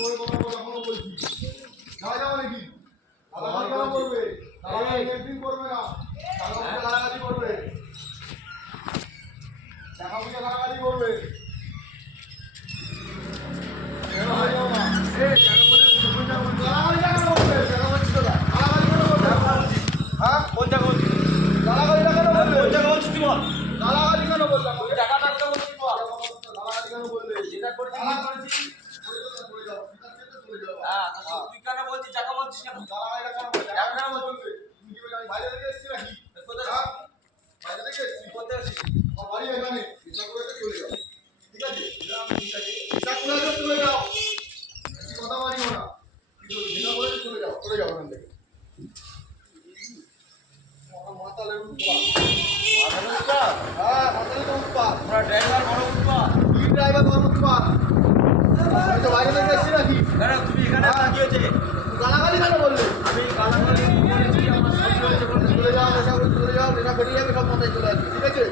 তোর কথা এখনো বলছি যাওয়া যাবে নাকি গালাগালি কেন করবে গালাগালি একদিন করবে না গালাগালি করবে টাকা পয়সা গালাগালি করবে কেন হয়ে যাও না গালাগালি কেন করবে কেন বলছি তো গালাগালি কেন করবে হ্যাঁ কোন জায়গা বলছি গালাগালি কেন বলবে কোন জায়গা বলছি তুই বল গালাগালি কেন বললাম ওই টাকাটা কেন বলছি বল গালাগালি কেন বললে যেটা করে গালা করেছি চলে যাও চলে যাও হ্যাঁ তুই কেন বলছিস টাকা বলছিস কেন গালাগালি কেন বলছিস টাকা কেন বলবে তুমি কি বলছিস বাইরে থেকে এসেছিস নাকি কোথায় বাইরে থেকে এসেছিস কোথায় এসেছিস আমার বাড়ি এখানে হিসাব করে চলে যাও ঠিক আছে হিসাব করে চলে যাও বেশি কথা মারিও না কিন্তু হিসাব করে চলে যাও ওখান থেকে মাতালের উৎপাত মাতালের উৎপাত হ্যাঁ মাতালের তো উৎপাত আমরা ড্রাইভার বড় উৎপাত কি ড্রাইভার বড় উৎপাত আমি তো বাইরে থেকে এসেছি নাকি কেন তুমি এখানে কি হয়েছে গালাগালি কেন বললে আমি গালাগালি বলেছি আমার সাথে হয়েছে চলে যাও নেশা বেরিয়ে যাবে সব মাথায় চলে আসবে ঠিক আছে